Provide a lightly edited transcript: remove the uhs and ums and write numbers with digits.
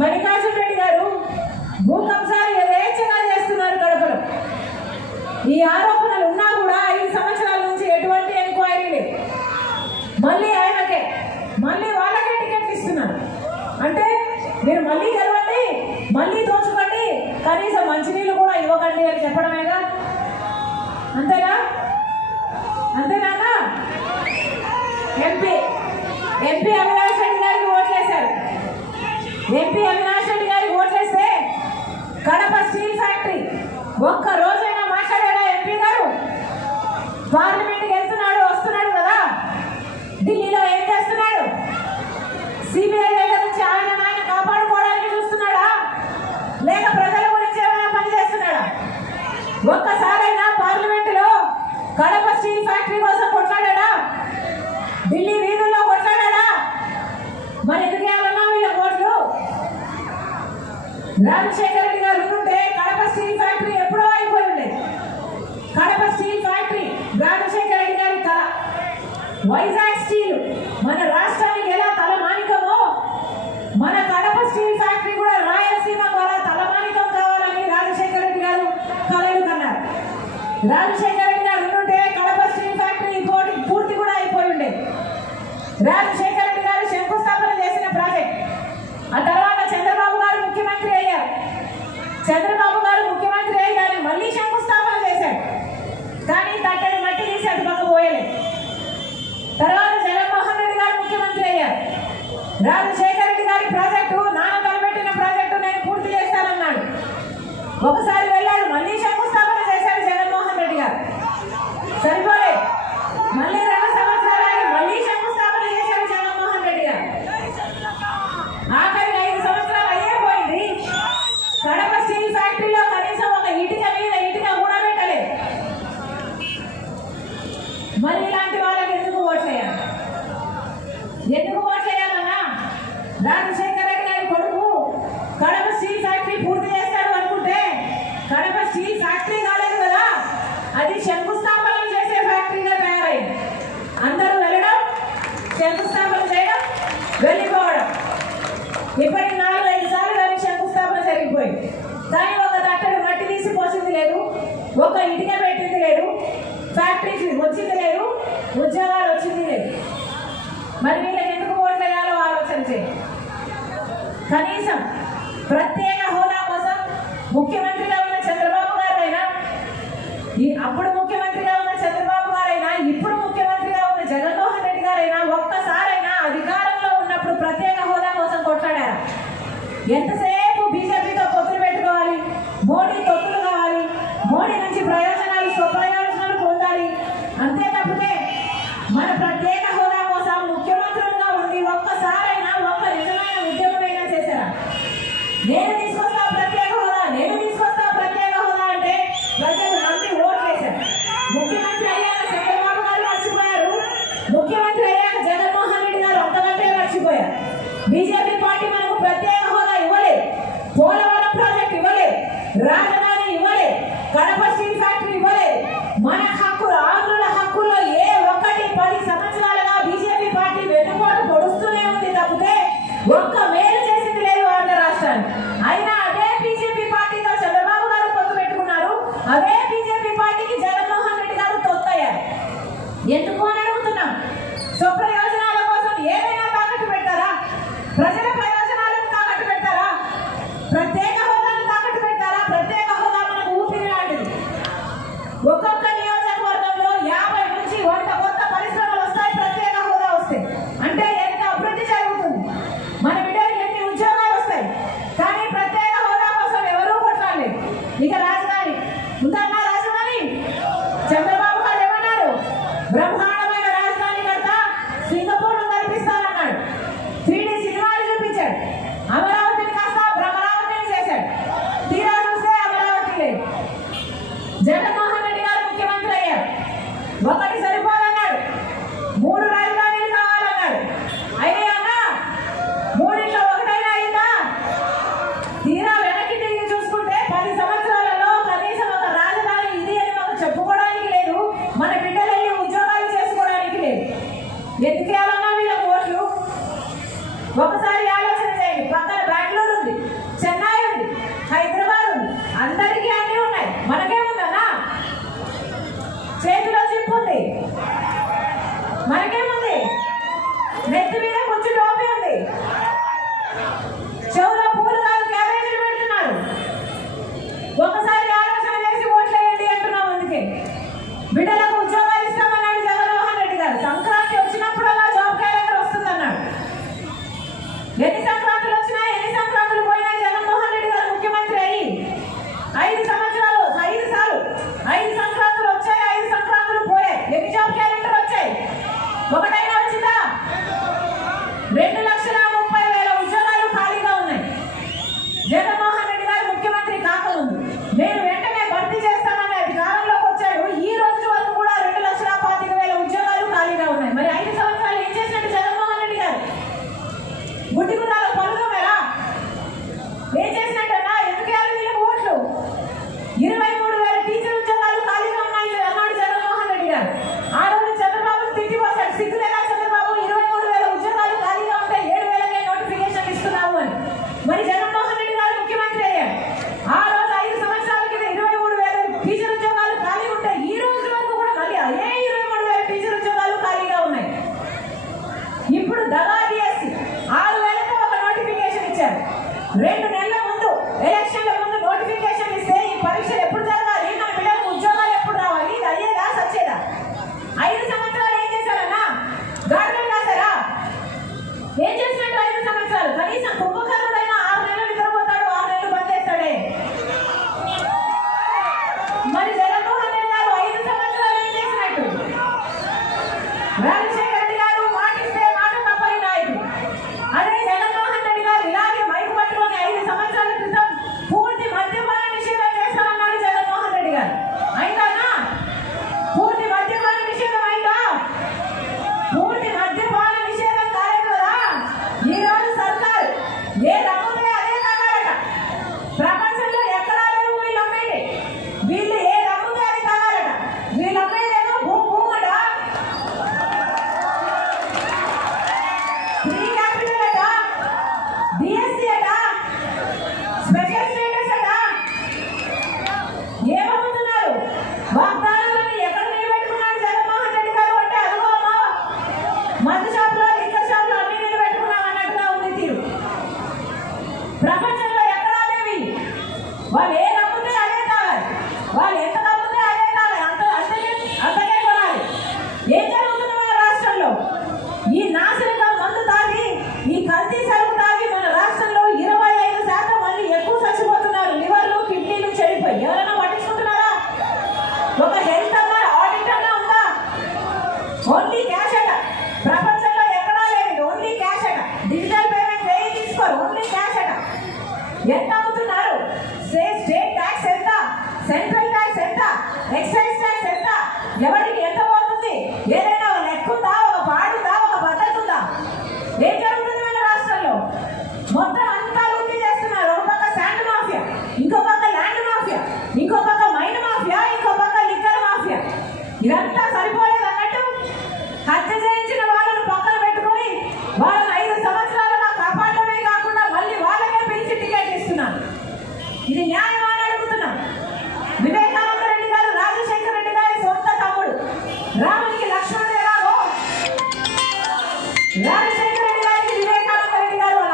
మల్లికార్జున రెడ్డి గారు భూ కబ్జాలు యథేచ్ఛగా చేస్తున్నారు కడపలో. ఈ ఆరోపణలు ఉన్నా కూడా 5 సంవత్సరాల నుంచి ఎటువంటి ఎంక్వైరీ లేదు. మళ్ళీ ఆయనకే మళ్ళీ వాళ్ళకే టికెట్లు ఇస్తున్నారు. అంటే మీరు మళ్ళీ గెలవండి, మళ్ళీ దోచుకోండి, కనీసం మంచినీళ్ళు కూడా ఇవ్వకండి అని చెప్పడమేగా. అంతేనా? అంతేనా? ఎంపీ అవినాష్ రెడ్డి గారికి ఓట్లేశారు. ఎంపీ అవినాష్ రెడ్డి గారికి ఓట్లేస్తే కడప స్టీల్ ఫ్యాక్టరీ ఒక్క రోజైనా మాట్లాడాడా ఎంపీ గారు? పార్లమెంట్కి వెళ్తున్నాడు, వస్తున్నాడు కదా, ఢిల్లీలో ఏం చేస్తున్నాడు? సిబిఐ దగ్గర నుంచి ఆయన కాపాడుకోవడానికి చూస్తున్నాడా, లేక ప్రజల గురించి ఏమైనా పని చేస్తున్నాడా? ఒక్కసారైనా పార్లమెంటులో కడప స్టీల్ ఫ్యాక్టరీ కోసం కొట్లాడా? ఢిల్లీ వీధుల్లో కొట్లాడా? మరి ఎందుకు వేయాలన్నా వీళ్ళ ఓట్లు? రాజశేఖర రెడ్డి గారు ఉంటే కడప స్టీల్ ఫ్యాక్టరీ ఎప్పుడో అయిపోయి ఉండేది. కడప స్టీల్ ఫ్యాక్టరీ రాజశేఖర రెడ్డి గారి కళ. వైజాగ్ స్టీల్ మన రాష్ట్రానికి ఎలా తలమానికమో, మన కడప స్టీల్ ఫ్యాక్టరీ కూడా రాయలసీమ ద్వారా తలమానికం కావాలని రాజశేఖర రెడ్డి గారు కలలు కన్నారు. రాజశేఖర రెడ్డి గారు ఉంటే కడప స్టీల్ ఫ్యాక్టరీ పూర్తి కూడా అయిపోయి ఉండేది. రాజశేఖర రెడ్డి గారు శంకుస్థాపన చేసిన ప్రాజెక్ట్. ఆ తర్వాత చంద్రబాబు గారు ముఖ్యమంత్రి అయ్యారు. చంద్రబాబు గారు ముఖ్యమంత్రి అయ్యారు, మళ్ళీ శంకుస్థాపన చేశాడు. కానీ తట్టడి మట్టి తీసి అటు పక్క పోయలేదు. తర్వాత జగన్మోహన్ రెడ్డి గారు ముఖ్యమంత్రి అయ్యారు. రాజశేఖర రెడ్డి గారి ప్రాజెక్టు, నాన్న తలపెట్టిన ప్రాజెక్టు నేను పూర్తి చేస్తానన్నాడు. ఒకసారి వెళ్ళాడు, మళ్ళీ శంకుస్థాపన చేశాడు జగన్మోహన్ రెడ్డి గారు. సరిపోలే, మళ్ళీ 2 సంవత్సరాలు మళ్ళీ శంకుస్థాపన చేశాడు జగన్మోహన్ రెడ్డి గారు. ఆఖరి 5 సంవత్సరాలు అయ్యే పోయింది. కడప స్టీల్ ఫ్యాక్టరీలో కనీసం ఒక ఇటుక మీద ఇటుక కూడా పెట్టలేదు. మరి ఇలాంటి వాళ్ళకి ఎందుకు ఓట్లేయాలి? ఎందుకు ఓట్లేయాలన్నా? రాజశేఖర రెడ్డి గారి కొడుకు కడప స్టీల్ ఫ్యాక్టరీ పూర్తి చేస్తాడు అనుకుంటే కడప స్టీల్ ఫ్యాక్టరీ కాలేదు కదా, అది శంకుస్థాపన చేసే ఫ్యాక్టరీగా తయారైంది. అందరూ వెళ్ళడం, శంకుస్థాపన చేయడం, వెళ్ళిపోవడం. ఇప్పటికి 4-5 సార్లు దానికి శంకుస్థాపన జరిగిపోయింది. కానీ ఒక తట్టడు మట్టి తీసి పోసింది లేదు, ఒక ఇటుక పెట్టింది లేదు, ఫ్యాక్టరీ వచ్చింది లేదు, ఉద్యోగాలు వచ్చింది లేదు. మరి వీళ్ళకి ఎందుకు ఓట్లు వేయాలో ఆలోచన చేయండి. కనీసం ప్రత్యేక హోదా కోసం ముఖ్యమంత్రి